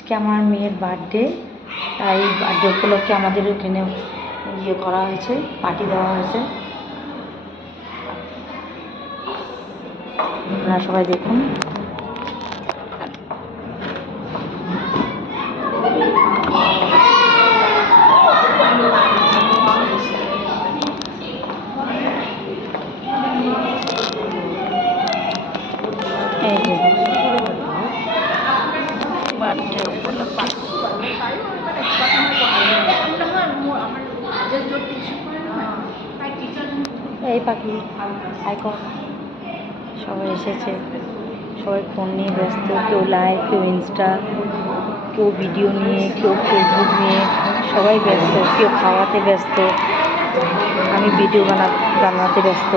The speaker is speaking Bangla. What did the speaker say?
আজকে আমার মেয়ের বার্থডে, তাই বার্থডে উপলক্ষে আমাদের এখানে করা হয়েছে, পার্টি দেওয়া হয়েছে। আপনারা সবাই দেখুন। এই যে বার্থডে উপলক্ষে এই পাখি আইকন সবাই এসেছে। সবাই ফোন নিয়ে ব্যস্ত, কেউ লাইভ, কেউ ইনস্টা, কেউ ভিডিও নিয়ে, কেউ ফেসবুক নিয়ে, সবাই ব্যস্ত। কেউ খাওয়াতে ব্যস্ত, আমি ভিডিও বানাতে ব্যস্ত।